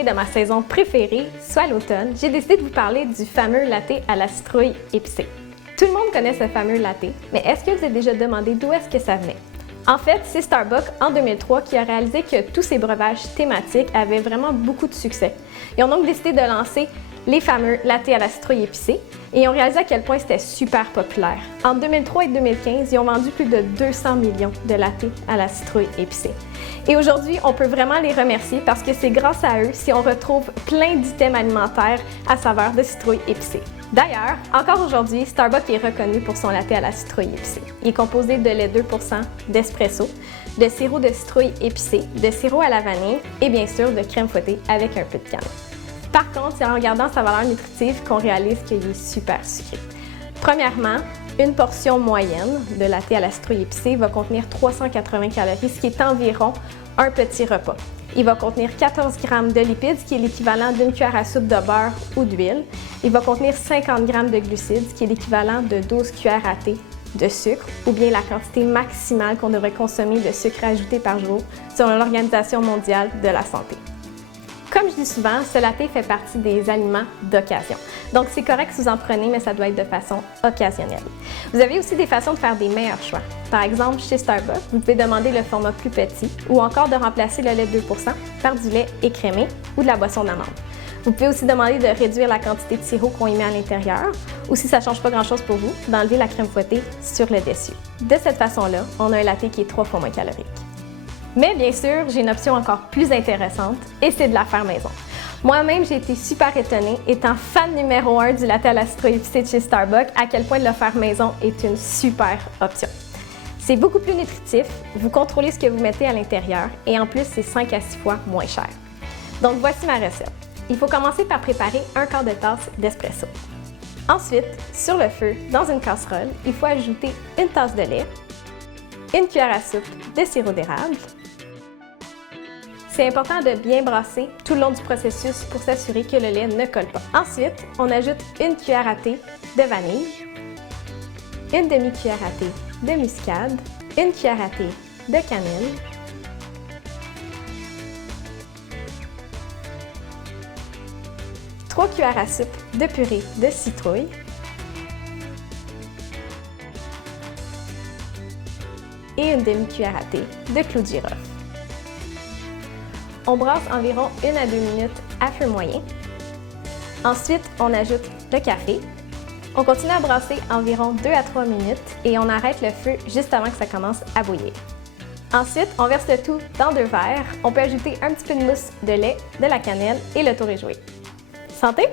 l'arrivée de ma saison préférée, soit l'automne, j'ai décidé de vous parler du fameux latte à la citrouille épicée. Tout le monde connaît ce fameux latte, mais est-ce que vous avez déjà demandé d'où est-ce que ça venait? En fait, c'est Starbucks en 2003 qui a réalisé que tous ces breuvages thématiques avaient vraiment beaucoup de succès. Ils ont donc décidé de lancer les fameux latte à la citrouille épicée et ils ont réalisé à quel point c'était super populaire. En 2003 et 2015, ils ont vendu plus de 200 millions de latte à la citrouille épicée. Et aujourd'hui, on peut vraiment les remercier parce que c'est grâce à eux si on retrouve plein d'items alimentaires à saveur de citrouille épicée. D'ailleurs, encore aujourd'hui, Starbucks est reconnu pour son latte à la citrouille épicée. Il est composé de lait 2% d'espresso, de sirop de citrouille épicé, de sirop à la vanille et bien sûr de crème fouettée avec un peu de cannelle. Par contre, c'est en regardant sa valeur nutritive qu'on réalise qu'il est super sucré. Premièrement, une portion moyenne de latte à la citrouille épicée va contenir 380 calories, ce qui est environ un petit repas. Il va contenir 14 g de lipides, ce qui est l'équivalent d'une cuillère à soupe de beurre ou d'huile. Il va contenir 50 g de glucides, ce qui est l'équivalent de 12 cuillères à thé de sucre, ou bien la quantité maximale qu'on devrait consommer de sucre ajouté par jour selon l'Organisation mondiale de la santé. Comme je dis souvent, ce latte fait partie des aliments d'occasion. Donc, c'est correct si vous en prenez, mais ça doit être de façon occasionnelle. Vous avez aussi des façons de faire des meilleurs choix. Par exemple, chez Starbucks, vous pouvez demander le format plus petit ou encore de remplacer le lait 2% par du lait écrémé ou de la boisson d'amande. Vous pouvez aussi demander de réduire la quantité de sirop qu'on y met à l'intérieur ou si ça ne change pas grand-chose pour vous, d'enlever la crème fouettée sur le dessus. De cette façon-là, on a un latte qui est 3 fois moins calorique. Mais bien sûr, j'ai une option encore plus intéressante et c'est de la faire maison. Moi-même, j'ai été super étonnée, étant fan numéro 1 du latte à la citrouille épicée de chez Starbucks, à quel point de le faire maison est une super option. C'est beaucoup plus nutritif, vous contrôlez ce que vous mettez à l'intérieur et en plus, c'est 5 à 6 fois moins cher. Donc voici ma recette. Il faut commencer par préparer un quart de tasse d'espresso. Ensuite, sur le feu, dans une casserole, il faut ajouter une tasse de lait, une cuillère à soupe de sirop d'érable. C'est important de bien brasser tout le long du processus pour s'assurer que le lait ne colle pas. Ensuite, on ajoute une cuillère à thé de vanille, une demi-cuillère à thé de muscade, une cuillère à thé de cannelle, trois cuillères à soupe de purée de citrouille, et une demi-cuillère à thé de clou de girofle. On brasse environ 1 à 2 minutes à feu moyen. Ensuite, on ajoute le café. On continue à brasser environ 2 à 3 minutes et on arrête le feu juste avant que ça commence à bouillir. Ensuite, on verse le tout dans 2 verres. On peut ajouter un petit peu de mousse de lait, de la cannelle et le tour est joué. Santé!